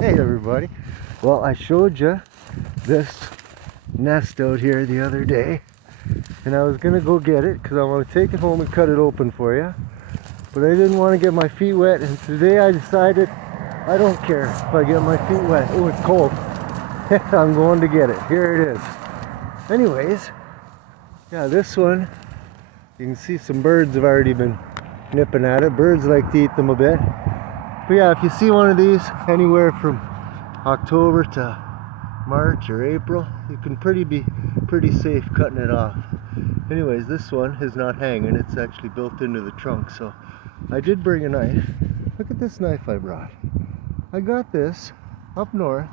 Hey everybody. Well, I showed you this nest out here the other day, and I was gonna go get it because I want to take it home and cut it open for you, but I didn't want to get my feet wet, and today I decided I don't care if I get my feet wet. Oh, it's cold. I'm going to get it. Here it is. Anyways, yeah, this one, you can see some birds have already been nipping at it. Birds like to eat them a bit. But yeah, if you see one of these anywhere from October to March or April, you can be pretty safe cutting it off. Anyways, this one is not hanging, it's actually built into the trunk. So I did bring a knife. Look at this knife I brought. I got this up north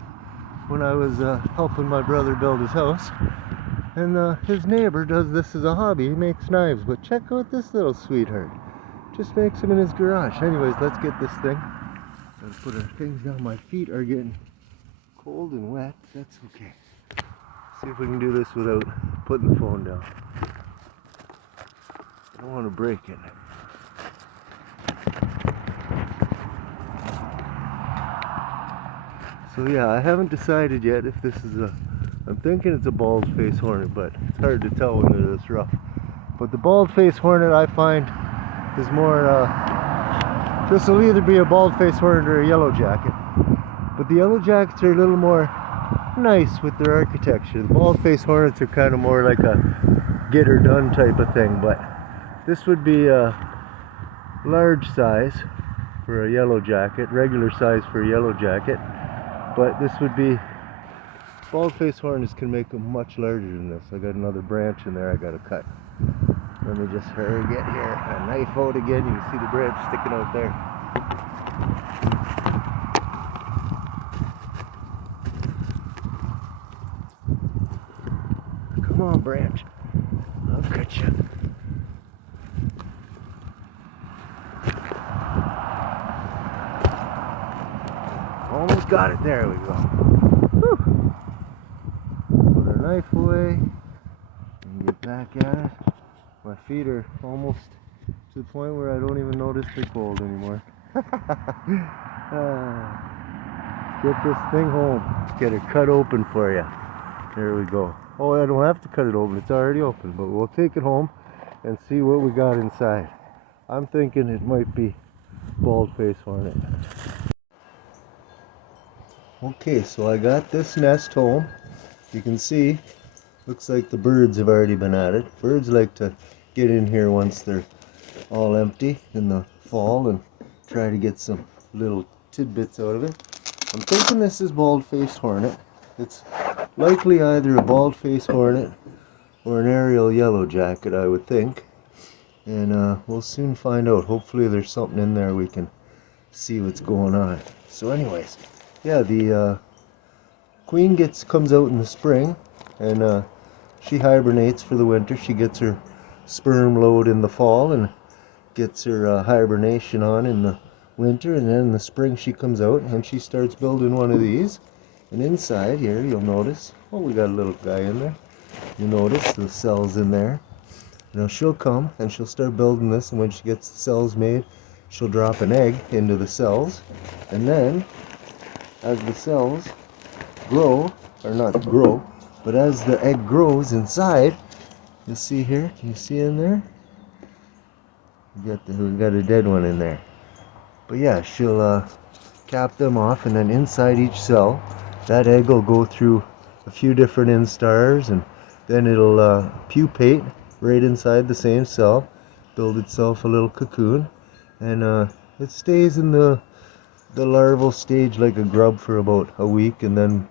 when I was helping my brother build his house, and his neighbor does this as a hobby. He makes knives, but check out this little sweetheart. Just makes them in his garage. Anyways, let's get this thing. Gotta put our things down. My feet are getting cold and wet. That's okay. See if we can do this without putting the phone down. I don't want to break it. So yeah, I haven't decided yet if this is I'm thinking it's a bald-faced hornet, but it's hard to tell when they're this rough. But the bald-faced hornet I find is more, this will either be a bald-faced hornet or a yellow jacket. But the yellow jackets are a little more nice with their architecture. The bald-faced hornets are kind of more like a get her done type of thing, but this would be a large size for a yellow jacket, regular size for a yellow jacket. But this would be, bald-faced hornets can make them much larger than this. I got another branch in there I gotta cut. Let me just hurry get here. A knife out again. You can see the branch sticking out there. Come on, branch. I'll cut you. Almost got it. There we go. Whew. Put our knife away and get back at it. My feet are almost to the point where I don't even notice they're cold anymore. Get this thing home. Get it cut open for you. There we go. Oh, I don't have to cut it open. It's already open. But we'll take it home and see what we got inside. I'm thinking it might be bald-faced hornet. Okay, so I got this nest home. You can see, looks like the birds have already been at it. Birds like to get in here once they're all empty in the fall and try to get some little tidbits out of it. I'm thinking this is bald-faced hornet. It's likely either a bald-faced hornet or an aerial yellow jacket, I would think. And we'll soon find out. Hopefully there's something in there we can see what's going on. So anyways, yeah, the queen comes out in the spring, and she hibernates for the winter. She gets her sperm load in the fall and gets her hibernation on in the winter, and then in the spring she comes out and she starts building one of these. And inside here you'll notice, oh, we got a little guy in there. You'll notice the cells in there. Now she'll come and she'll start building this, and when she gets the cells made, she'll drop an egg into the cells, and then as the cells grow, or not grow, but as the egg grows inside, you'll see here, can you see in there? We got a dead one in there. But yeah, she'll cap them off, and then inside each cell, that egg will go through a few different instars, and then it'll pupate right inside the same cell, build itself a little cocoon, and it stays in the larval stage like a grub for about a week, and then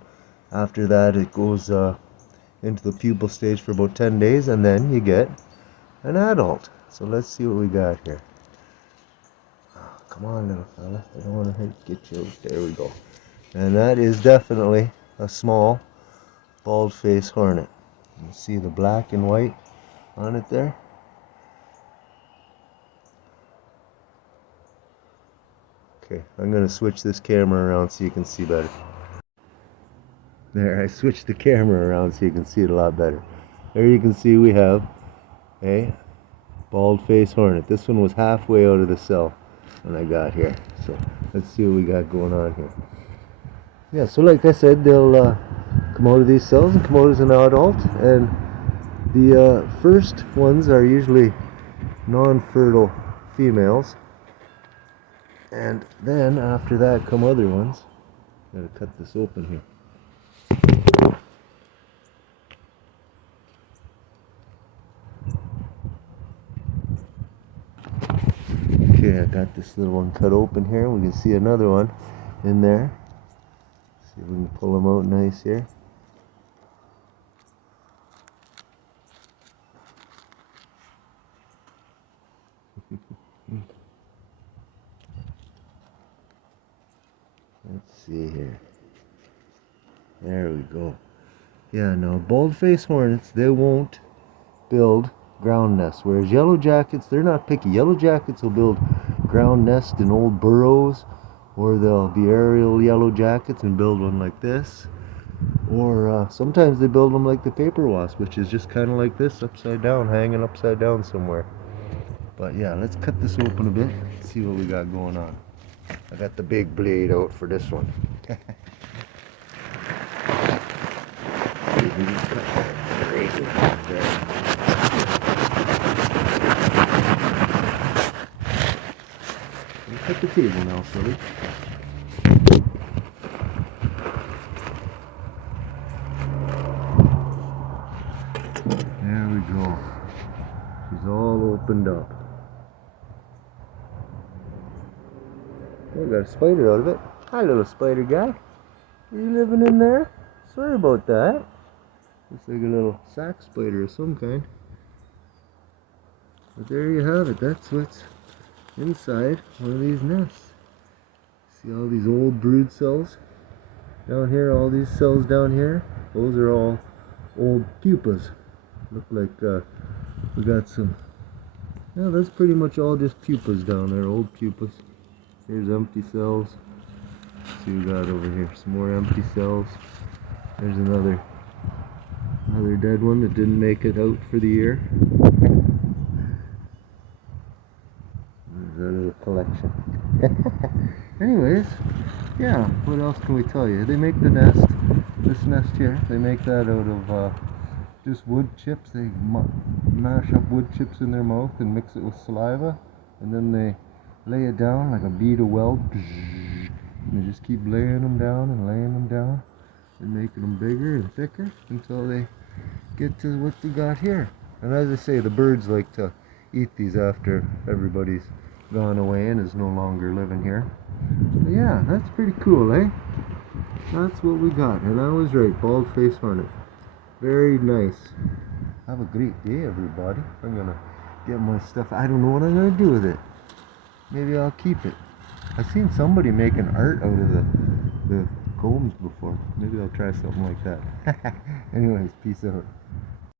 after that it goes into the pupal stage for about 10 days, and then you get an adult. So let's see what we got here. Oh, come on, little fella. I don't want to get you. There we go. And that is definitely a small bald-faced hornet. You see the black and white on it there? Okay, I'm going to switch this camera around so you can see better. There, I switched the camera around so you can see it a lot better. There you can see we have a bald-faced hornet. This one was halfway out of the cell when I got here. So let's see what we got going on here. Yeah, so like I said, they'll come out of these cells and come out as an adult, and the first ones are usually non-fertile females, and then after that come other ones. Gotta cut this open here. Okay, I got this little one cut open here. We can see another one in there. See if we can pull them out nice here. Let's see here. There we go. Yeah, no, bald-faced hornets, they won't build ground nests, whereas yellow jackets, they're not picky. Yellow jackets will build ground nests in old burrows, or they'll be aerial yellow jackets and build one like this, or sometimes they build them like the paper wasp, which is just kind of like this, upside down, hanging upside down somewhere. But yeah, let's cut this open a bit, see what we got going on. I got the big blade out for this one. Cut the table now, silly. There we go. She's all opened up. Oh, we got a spider out of it. Hi, little spider guy. Are you living in there? Sorry about that. Looks like a little sack spider of some kind. But there you have it. That's what's inside one of these nests. See all these old brood cells down here? All these cells down here? Those are all old pupas. Look like we got some. Yeah, that's pretty much all just pupas down there. Old pupas. Here's empty cells. Let's see what we got over here. Some more empty cells. There's another dead one that didn't make it out for the year. There's a little collection. Anyways, yeah, what else can we tell you? They make the nest, this nest here, they make that out of just wood chips. They mash up wood chips in their mouth and mix it with saliva, and then they lay it down like a bead of weld, and they just keep laying them down and laying them down and making them bigger and thicker until they get to what we got here. And as I say, the birds like to eat these after everybody's gone away and is no longer living here. But yeah, that's pretty cool, eh? That's what we got, and I was right, bald-faced hornet. Very nice. Have a great day, everybody. I'm gonna get my stuff. I don't know what I'm gonna do with it. Maybe I'll keep it. I've seen somebody making art out of the combs before. Maybe I'll try something like that. Anyways, peace out.